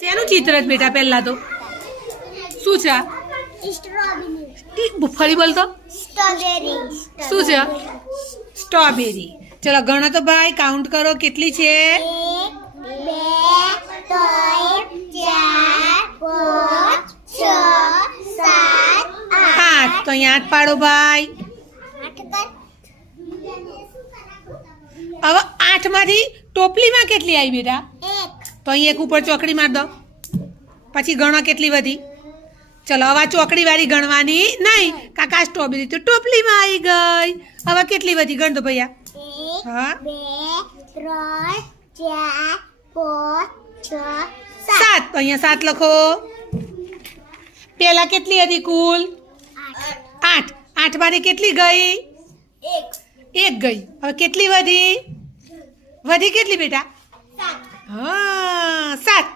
શેનું ચિત્ર છે બેટા? પહેલા તો શું છે? ફરી બોલ તો. શું છે? સ્ટ્રોબેરી. ચલો ગણો તો ભાઈ, કાઉન્ટ કરો કેટલી છે? 8. તો અહીંયા 8 પાડો ભાઈ. હવે 8 માંથી ટોપલીમાં કેટલી આવી બેટા? તો અહીં એક ઉપર ચોકડી માર દો, પછી ગણો કેટલી વધી. ચલો હવે ચોકડી વાળી ગણવાની નહીં, કાકા સ્ટ્રોબેરી તો ટોપલીમાં આવી ગઈ. હવે કેટલી વધી ગણ દો ભૈયા. 1 2 3 4 5 6 7. તો અહીંયા 7 લખો. પેલા કેટલી હતી કુલ? 8. 8 માંથી કેટલી ગઈ? 1 ગઈ. હવે કેટલી વધી? વધી કેટલી બેટા? 7. હા 7.